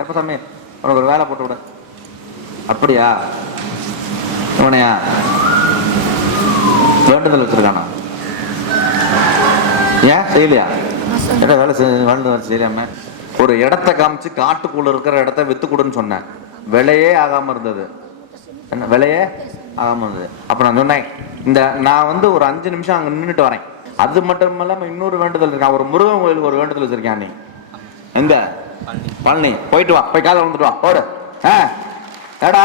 கருப்பசாமி உனக்கு ஒரு வேலை போட்டு விட. அப்படியா? இவனையா வேண்டுதல் வச்சிருக்கானா? ஏன் செய்யலையா? ஏன்னா வேலை வேண்டுதல் செய்யலாம ஒரு இடத்த காமிச்சு காட்டுக்குள்ள இருக்கிற இடத்த வித்து கொடுன்னு சொன்னேன். விலையே ஆகாம இருந்தது. என்ன விலையே ஆகாம இருந்தது. அப்ப நான் சொன்னேன், இந்த நான் ஒரு 5 நிமிஷம் அங்க நின்றுட்டு வரேன். அது மட்டும் இல்லாம இன்னொரு வேண்டுதல் இருக்கான். ஒரு முருகன் கோயிலுக்கு ஒரு வேண்டுதல் வச்சிருக்கான். நீ எங்க? பழனி போயிட்டு வா. போய் காலை வந்துட்டு வா. போடு. ஏடா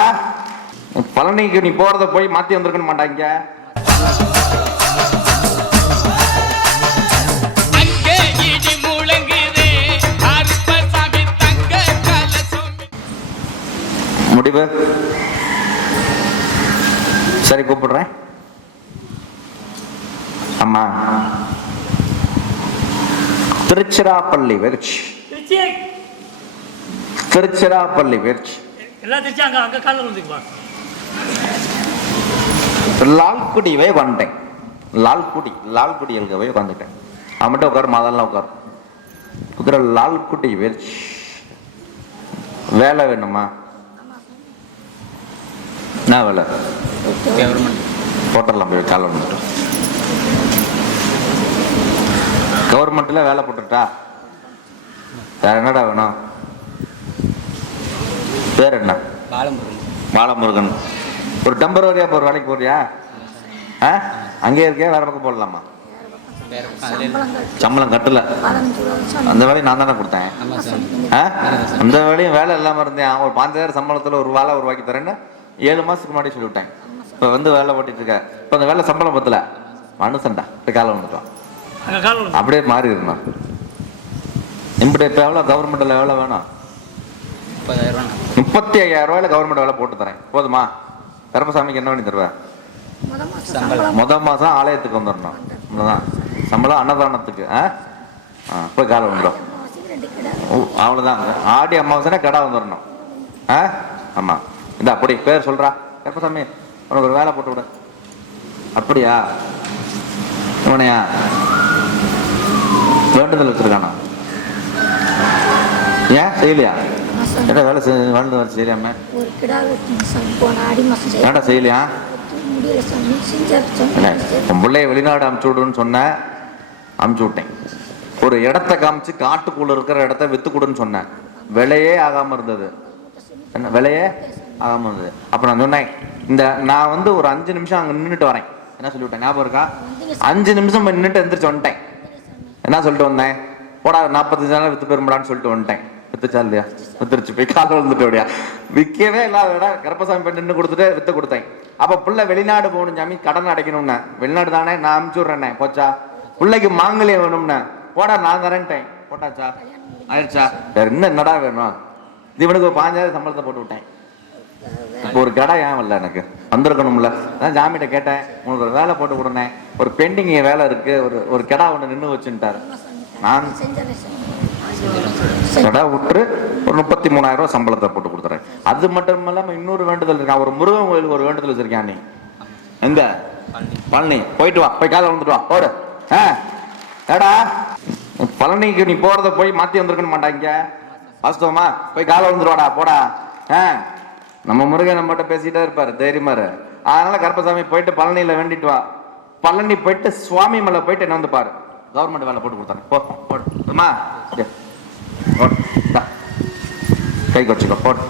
பழனிக்கு நீ போறத போய் மாத்தி வந்திருக்க மாட்டாங்க. முடிவு சரி, கூப்பிடுறேன். அம்மா திருச்சிராப்பள்ளி வெர்ச்சி, திருச்சிராப்பள்ளி வெர்ச்சி லால்குடி போய் வந்துட்டேன். லால்குடி எழுக்க போய் உட்காந்துட்டேன். அவன்கிட்ட உட்காரு, மாதெல்லாம் உட்காரு. குதிரை லால்குடி வெர்ச்சி. வேலை வேணுமா? என்ன வேலை? போட்டுடலாம். போய் காலை வந்துட்டு கவர்மெண்ட்ல வேலை போட்டுட்டா வேற என்னடா வேணும்? பேர் என்ன? பாலமுருகன். ஒரு டெம்பரரியா ஒரு வேலைக்கு போறியா? அங்கே இருக்கியா? வேற பக்கம் போடலாமா? சம்பளம் கட்டல. அந்த வேலையை நான் தானே கொடுத்தேன். அந்த வேலையும் வேலை இல்லாம இருந்தேன். ஒரு 5000 சம்பளத்துல ஒரு வேலை உருவாக்கி தரேன்னு 7 மாசத்துக்கு முன்னாடி சொல்லிவிட்டேன். இப்ப வேலை ஓட்டிட்டு இருக்க. இப்ப அந்த வேலை சம்பளம் பத்தல. மனுஷன்டா காலை வந்துட்டோம். அப்படியே மாறி இருக்கணும். இப்படி இப்ப எவ்வளவு கவர்மெண்ட்ல எவ்வளவு வேணும்? 35,000 ரூபாயில கவர்மெண்ட் வேலை போட்டு தரேன். போதுமா? கருப்பசாமிக்கு என்ன பண்ணி தருவேன்? முத மாசம் ஆலயத்துக்கு வந்துடணும். சம்பளம் அன்னதானத்துக்கு. போய் காலை வந்துடும். அவ்வளவுதான். ஆடி அமாவாசைனா கடை வந்துடணும். ஆமா. இந்த அப்படி பேர் சொல்றா. கருப்பசாமி உனக்கு ஒரு வேலை போட்டு விட. அப்படியா? இவனையா வேண்டுதல் வச்சிருக்கானா? ஏன் செய்யலையா? என்ன வேலை வேண்டுதல் செய்யலாம ஏன்டா செய்யலையா? என் பிள்ளைய வெளிநாடு அமுச்சு விடுன்னு சொன்ன, அமுச்சு விட்டேன். ஒரு இடத்த காமிச்சு காட்டுக்குள்ள இருக்கிற இடத்த வித்து கொடுன்னு சொன்னேன். விலையே ஆகாம இருந்தது. என்ன விலையே ஆகாம இருந்தது. அப்ப நான் சொன்னேன், இந்த நான் ஒரு 5 நிமிஷம் அங்க நின்றுட்டு வரேன். என்ன சொல்லிவிட்டேன் ஞாபகம் இருக்கா? 5 நிமிஷம் நின்றுட்டு எந்திரிச்சு வந்துட்டேன். என்ன சொல்லிட்டு வந்தேன்? போடா 45 நாள் வித்து பெரும்படான்னு சொல்லிட்டு வந்துட்டேன். வித்துச்சா இல்லையா? வித்துருச்சு. போய் காலை வந்துட்டு அப்படியா? விற்கவே இல்லாத விட கருப்பசாமி போய் நின்று கொடுத்துட்டு வித்து கொடுத்தேன். அப்ப புள்ள வெளிநாடு போகணும் சாமி, கடன் அடைக்கணும்னு. வெளிநாடு தானே, நான் அனுப்பிச்சு விடுறேன். போச்சா? பிள்ளைக்கு மாங்கல்யம் வேணும்னு. போடா நான் தரேன்ட்டேன். போட்டாச்சா? ஆயிடுச்சா? வேற இன்னும் என்னடா வேணும்? இவனுக்கு ஒரு 5,000 சம்பளத்தை போட்டு விட்டேன். இப்போ ஒரு கடை ஏன் வரல? எனக்கு வந்திருக்கணும்ல. நான் ஜாமிட்ட கேட்டேன், உங்களுக்கு ஒரு வேலை போட்டு கொடுனேன். ஒரு பெண்டிங் வேலை இருக்கு, ஒரு கடை ஒன்று நின்று வச்சுட்டாரு. நான் கடை விட்டு ஒரு 33,000 ரூபாய் சம்பளத்தை போட்டு கொடுத்துறேன். அது மட்டும் இல்லாம இன்னொரு வேண்டுதல் இருக்கான். ஒரு முருகன் கோயிலுக்கு ஒரு வேண்டுதல் வச்சிருக்கான். நீ எங்க? பழனி போயிட்டு வா. போய் காலை வந்துட்டு வா. போடு. ஏடா பழனிக்கு நீ போறத போய் மாத்தி வந்திருக்க மாட்டாங்க. வாஸ்தவமா? போய் காலை வந்துருவாடா. போடா. நம்ம முருகன் நம்மகிட்ட பேசிட்டே இருப்பாரு, தைரியமாரு. அதனால கருப்பசாமி போயிட்டு பழனியில வேண்டிட்டு வா. பழனி போயிட்டு சுவாமி மலை போயிட்டு என்ன பாரு. கவர்மெண்ட் வேலை போட்டு கொடுத்தாங்க. போடுமா? கை கொச்சிக்கோ. போடு.